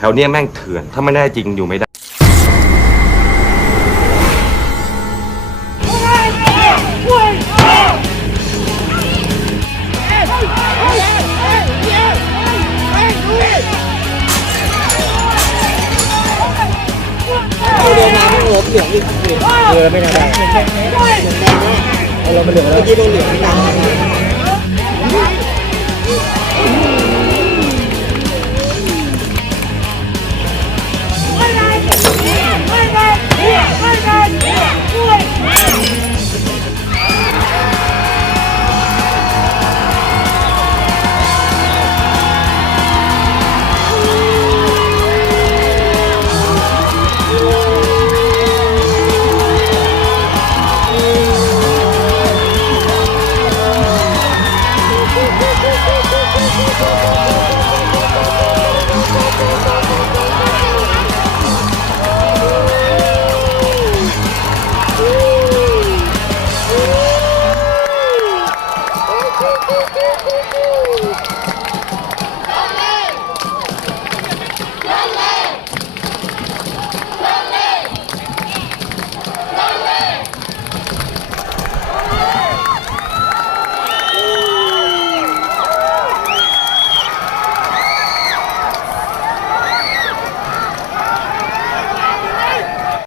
แถวเนี้ยแม่งเถื่อน ถ้าไม่แน่จริงอยู่ไม่ได้เรือมาไม่ล้เหลืองอีกเรือไม่ได้เอาเรามาเหลืองแล้วเมื่อกี้โดนเหลืองไม่ตาม